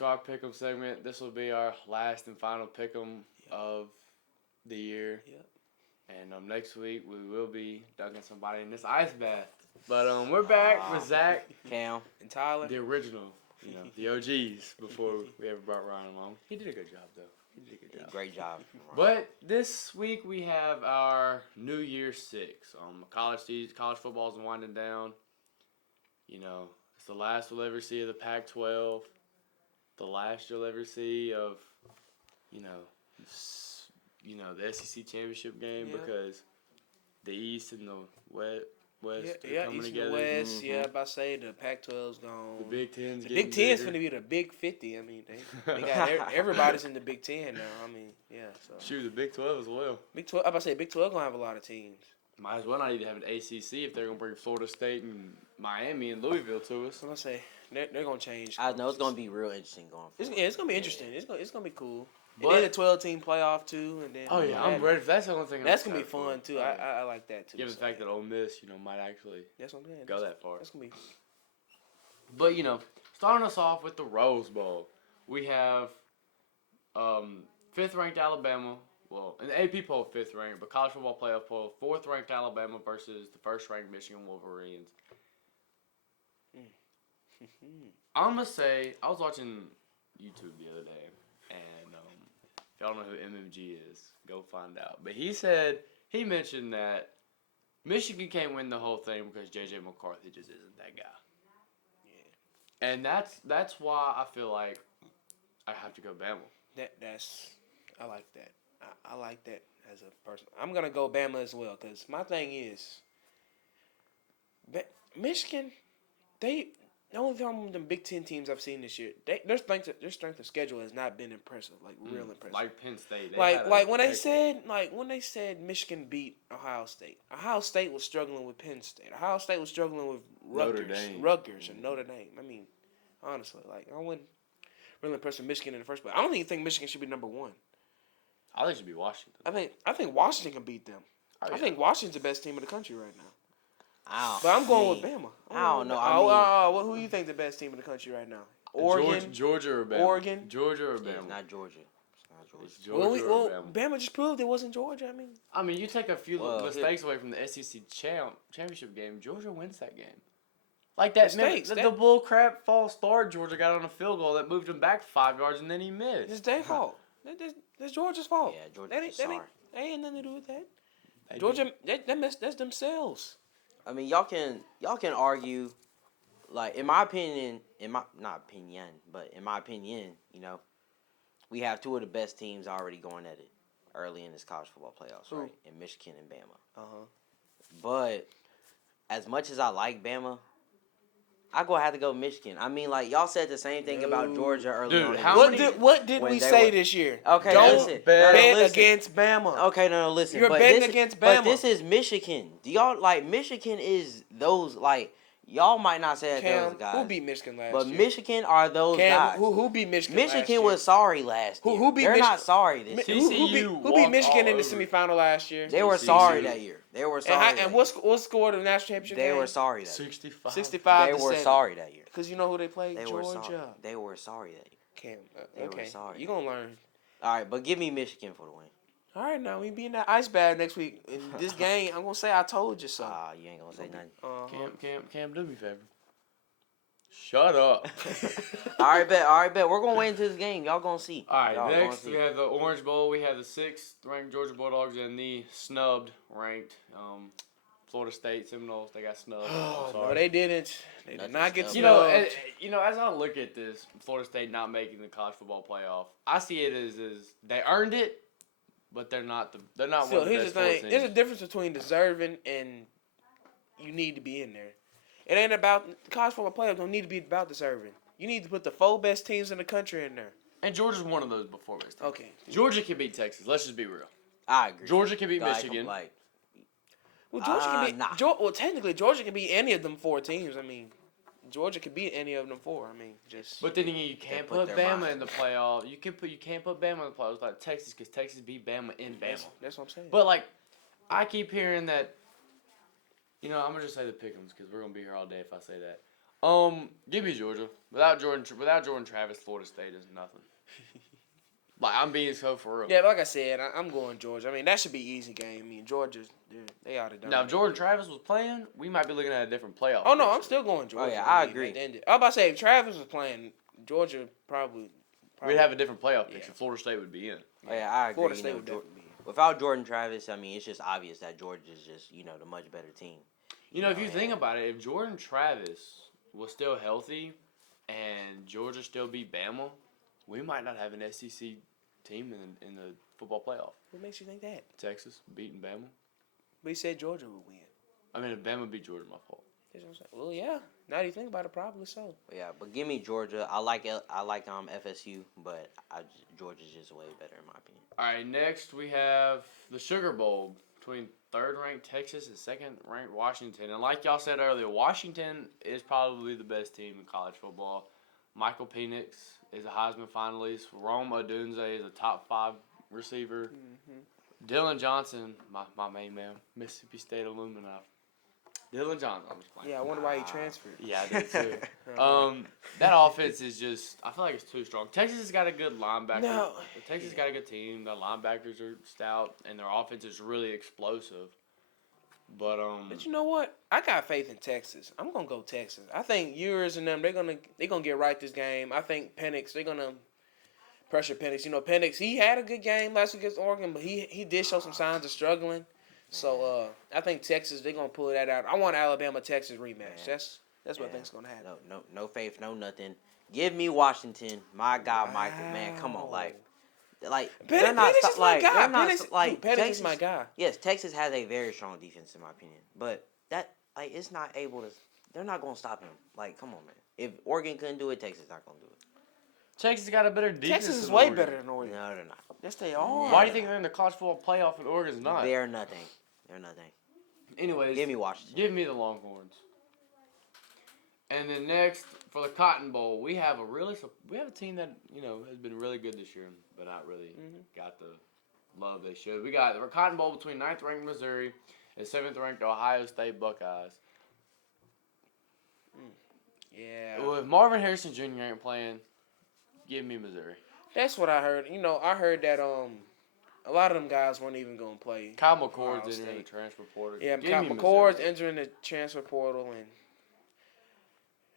to our pick'em segment. This will be our last and final pick'em of the year. Yep. And next week we will be dunking somebody in this ice bath. But we're back with Zach, Cam, and Tyler. the original, the OGs before we ever brought Ryan along. He did a good job though. He did a good job. Great job. But this week we have our New Year Six. College football's winding down. It's the last we'll ever see of the Pac-12. The last you'll ever see of, the SEC championship game because the East and the West are coming East together. and West. Mm-hmm. Yeah, about to say the Pac-12's gone. The Big Ten's The Big Ten's going to be the Big 50. I mean, they got everybody's in the Big Ten now. I mean, yeah. So Shoot, the Big 12 as well. Big 12. I'm about to say Big 12 going to have a lot of teams. Might as well not even have an ACC if they're going to bring Florida State and Miami and Louisville to us. I'm going to say they're going to change. I know it's going to be real interesting going forward. It's going to be interesting. It's going to be cool. But, and then a 12-team playoff too, and then I'm ready. That's the only thing. That's gonna be fun too. I like that too. Given the fact that Ole Miss, might actually that's what I'm saying. go that far. That's gonna be. But starting us off with the Rose Bowl, we have 5th ranked Alabama. Well, in the AP poll, 5th ranked, but college football playoff poll, 4th ranked Alabama versus the 1st ranked Michigan Wolverines. I'm gonna say I was watching YouTube the other day, and if y'all don't know who MMG is, go find out. But he mentioned that Michigan can't win the whole thing because J.J. McCarthy just isn't that guy. Yeah. And that's why I feel like I have to go Bama. I like that. I like that as a person. I'm gonna go Bama as well because my thing is, Michigan, the only problem with the Big Ten teams I've seen this year, their strength of schedule has not been impressive, like real impressive. Like Penn State, when they said Michigan beat Ohio State. Ohio State was struggling with Penn State. Ohio State was struggling with Rutgers and Notre Dame. I mean, honestly, I wasn't really impressed with Michigan in the first place. I don't even think Michigan should be number one. I think it should be Washington. I think Washington can beat them. I think Washington's the best team in the country right now. But I'm going with Bama. I don't know. Who do you think the best team in the country right now? Oregon, Georgia or Bama? Oregon, Georgia or Bama? Yeah, not Georgia. It's Georgia or Bama. Bama just proved it wasn't Georgia. I mean, you take a few mistakes away from the SEC championship game. Georgia wins that game. Like that, the bull crap false start. Georgia got on a field goal that moved him back 5 yards and then he missed. It's their fault. That's Georgia's fault. Yeah, Georgia's sorry. They ain't nothing to do with that. Georgia, that's themselves. I mean, y'all can argue, like in my opinion, in my opinion, we have two of the best teams already going at it early in this college football playoffs, right? In Michigan and Bama. But as much as I like Bama, I have to go Michigan. I mean, like y'all said the same thing about Georgia earlier on. What did we say this year? Okay, don't bet against Bama. Okay, no, listen. You're betting against Bama. But this is Michigan. Do y'all Michigan is those y'all might not say that those guys. Who beat Michigan last year? But Michigan are those guys. Who beat Michigan? Michigan was sorry last year. Who beat They're Michigan? not sorry this year. Who beat Michigan in the semifinal last year? They were sorry that year. They were sorry. And what scored the national championship? They were sorry that 65. 65. They were sorry that year. Because you know who they played? Georgia. They were sorry that year. They were sorry. You gonna learn. All right, but give me Michigan for the win. All right, now we be in that ice bath next week. In this game, I'm gonna say I told you so. You ain't gonna say nothing. Cam, do me a favor. Shut up. All right, bet. We're gonna wait until this game. Y'all gonna see. All right, next we have the Orange Bowl. We have the 6th ranked Georgia Bulldogs and the snubbed ranked Florida State Seminoles. They got snubbed. No, they didn't. They did not get snubbed. As I look at this, Florida State not making the college football playoff, I see it as they earned it, but they're not one of the here's best the thing. teams. There's a difference between deserving and you need to be in there. It ain't about college football playoffs. Don't need to be about deserving. You need to put the 4 best teams in the country in there. And Georgia's one of those before best teams. Okay. Georgia can beat Texas. Let's just be real. I agree. Georgia can beat Michigan. Well, Georgia can beat. Well, technically, Georgia can beat any of them 4 teams. I mean, Georgia could beat any of them 4. I mean, just. But then you can't put Bama in the playoff. You can't put Bama in the playoffs like Texas because Texas beat Bama in Bama. That's what I'm saying. But I keep hearing that. I'm gonna just say the Pick'ems because we're gonna be here all day if I say that. Give me Georgia. Without Jordan Travis, Florida State is nothing. Like, I'm being so for real. Yeah, like I said, I'm going Georgia. I mean, that should be easy game. I mean, Georgia's they ought to done. Now, if Jordan Travis was playing, we might be looking at a different playoff. Oh no, picture. I'm still going Georgia. Oh yeah, I agree. I was about to say if Travis was playing, Georgia probably We'd have a different playoff Yeah. picture. Florida State would be in. Oh yeah, I agree. Florida You State know, would definitely be. without Jordan Travis, I mean, it's just obvious that Georgia's just the much better team. You know, if you think about it, if Jordan Travis was still healthy and Georgia still beat Bama, we might not have an SEC team in the football playoff. What makes you think that? Texas beating Bama. We said Georgia would win. I mean, if Bama beat Georgia, my fault. That's what I'm saying. Well, yeah. Now that you think about it, probably so. But yeah, but give me Georgia. I like FSU, but Georgia's just way better in my opinion. All right, next we have the Sugar Bowl between third-ranked Texas and second-ranked Washington. And like y'all said earlier, Washington is probably the best team in college football. Michael Penix is a Heisman finalist. Rome Odunze is a top 5 receiver. Mm-hmm. Dylan Johnson, my main man, Mississippi State alumni. Dylan Johnson, I'm just playing. Yeah, I wonder why he transferred. Yeah, I did too. That offense is just, I feel like it's too strong. Texas has got a good linebacker. No. Texas got a good team. The linebackers are stout, and their offense is really explosive. But you know what? I got faith in Texas. I'm gonna go Texas. I think Ewers and them they're gonna get right this game. I think Penix they're gonna pressure Penix. You know Penix he had a good game last week against Oregon, but he did show some signs of struggling. So I think Texas they're gonna pull that out. I want Alabama Texas rematch. That's what I think's gonna happen. No faith, no nothing. Give me Washington. My God, Michael, man, come on, like they're not Penix is my guy. they're not Penix Texas is my guy. Yes, Texas has a very strong defense in my opinion, but that it's not able to. They're not gonna stop him. Like, come on, man. If Oregon couldn't do it, Texas not gonna do it. Texas got a better defense. Texas is than way Oregon. better than Oregon. No, they're not. Yes, they are. Why do you think they're in the college football playoff and Oregon's not? They're nothing. They're nothing. Anyways, Give me Washington. Give me the Longhorns. And then next for the Cotton Bowl, we have a team that has been really good this year, but not really got the love they should. We got the Cotton Bowl between 9th ranked Missouri and 7th ranked Ohio State Buckeyes. Yeah. Well, if Marvin Harrison Jr. ain't playing, give me Missouri. That's what I heard. I heard that a lot of them guys weren't even gonna play. Kyle McCord's Ohio entering the State. transfer portal. Yeah, Give Kyle me McCord's Missouri. entering the transfer portal, and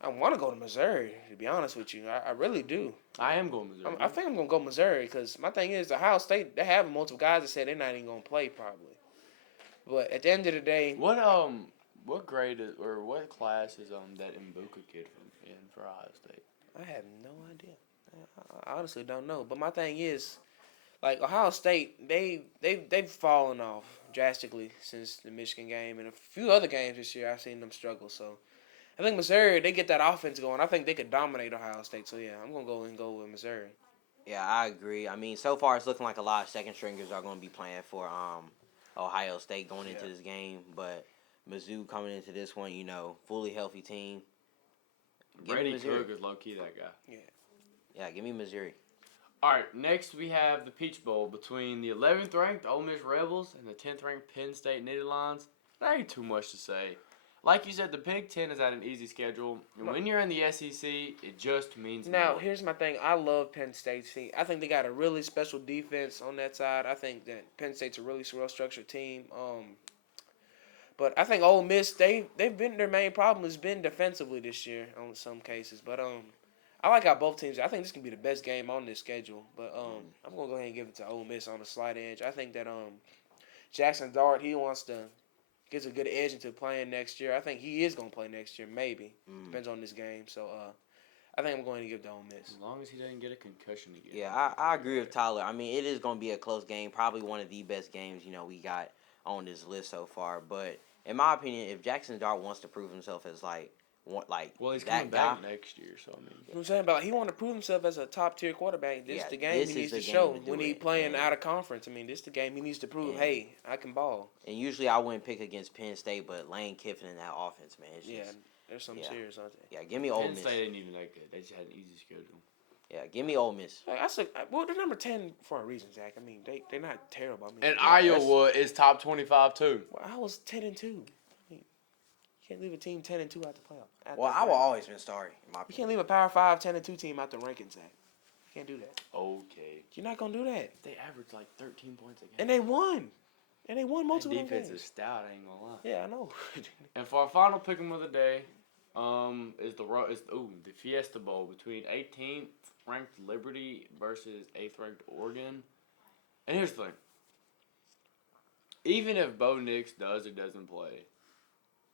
I want to go to Missouri. To be honest with you, I really do. I am going Missouri. I think I'm gonna go Missouri because my thing is Ohio State. They have multiple guys that said they're not even gonna play probably. But at the end of the day, What grade or what class is that Mbuka kid in for Ohio State? I have no idea. I honestly don't know. But my thing is, like Ohio State, they've fallen off drastically since the Michigan game and a few other games this year. I've seen them struggle. So I think Missouri, they get that offense going. I think they could dominate Ohio State. So yeah, I'm gonna go with Missouri. Yeah, I agree. I mean, so far it's looking like a lot of second stringers are going to be playing for Ohio State going into this game, but Mizzou coming into this one, fully healthy team. Give me Brady Missouri. Cook is low key that guy. Yeah, give me Missouri. All right, next we have the Peach Bowl between the 11th ranked Ole Miss Rebels and the 10th ranked Penn State Nittany Lions. That ain't too much to say. Like you said, the Big Ten is at an easy schedule, and when you're in the SEC, it just means Now, more. here's my thing. I love Penn State's team. I think they got a really special defense on that side. I think that Penn State's a really well-structured team. But I think Ole Miss, they've been their main problem has been defensively this year on some cases. But I like how both teams. I think this can be the best game on this schedule. But I'm gonna go ahead and give it to Ole Miss on the slight edge. I think that Jackson Dart gets a good edge into playing next year. I think he is gonna play next year, maybe depends on this game. So I think I'm going to give it to Ole Miss. As long as he doesn't get a concussion again. Yeah, I agree with Tyler. I mean, it is going to be a close game. Probably one of the best games we got on this list so far. But in my opinion, if Jackson Dart wants to prove himself as Well, he's that coming guy, back next year, so I mean. You know what I'm saying? But he want to prove himself as a top-tier quarterback. This is the game this he is needs the to show game to do when he it, playing man. out of conference. I mean, this is the game he needs to prove, hey, I can ball. And usually I wouldn't pick against Penn State, but Lane Kiffin in that offense, man. It's Yeah, just, there's some serious, aren't they? yeah, give me Ole Penn Miss. State ain't even that good. They just had an easy schedule. Yeah, give me Ole Miss. Well, they're number 10 for a reason, Zach. I mean, they're not terrible. I mean, And yeah, Iowa is top 25 too. I was 10-2. I mean, can't leave a team 10-2 out the playoff. Well, I will always been sorry. In my You opinion. can't leave a Power 5 10-2 team out the rankings, Zach. You can't do that. Okay. You're not gonna do that. They averaged like 13 points a game. And they won. And they won most of That them defense games. is stout. I ain't gonna lie. Yeah, I know. And for our final pick'em of the day, is the Fiesta Bowl between 18th ranked Liberty versus 8th ranked Oregon. And here's the thing. Even if Bo Nix does or doesn't play,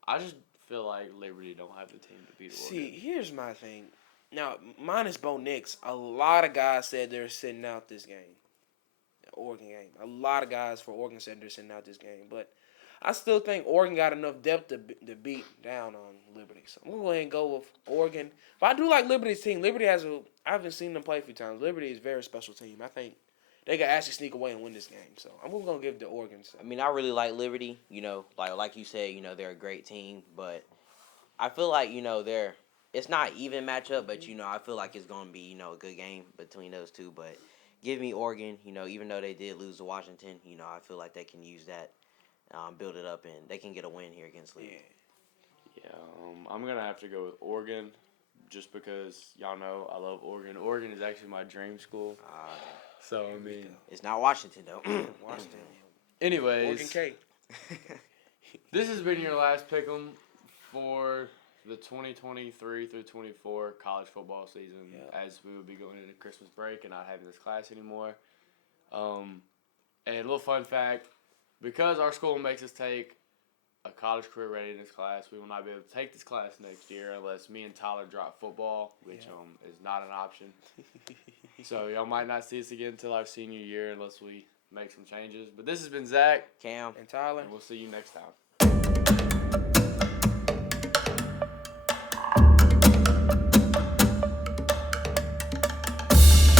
I just feel like Liberty don't have the team to beat Oregon. See, here's my thing. Now, minus Bo Nix, a lot of guys said they're sitting out this game. Oregon game. A lot of guys for Oregon said they're sitting out this game. But I still think Oregon got enough depth to beat down on Liberty. So I'm going to go ahead and go with Oregon. But I do like Liberty's team. Liberty I haven't seen them play a few times. Liberty is a very special team. I think they can actually sneak away and win this game. So I'm going to give it to Oregon. So. I mean, I really like Liberty. You know, like you said, you know, they're a great team. But I feel like, you know, it's not even matchup, but, you know, I feel like it's going to be, you know, a good game between those two. But give me Oregon, you know, even though they did lose to Washington, you know, I feel like they can use that, build it up, and they can get a win here against Liberty. Yeah, I'm going to have to go with Oregon just because y'all know I love Oregon. Oregon is actually my dream school. So, I mean. It's not Washington, though. Washington. Anyways. Oregon K. This has been your last pick'em for the 2023 through 24 college football season, as we will be going into Christmas break and not having this class anymore. And a little fun fact, because our school makes us take a college career readiness class, we will not be able to take this class next year unless me and Tyler drop football, which is not an option. So y'all might not see us again until our senior year unless we make some changes. But this has been Zach, Cam, and Tyler. and we'll see you next time.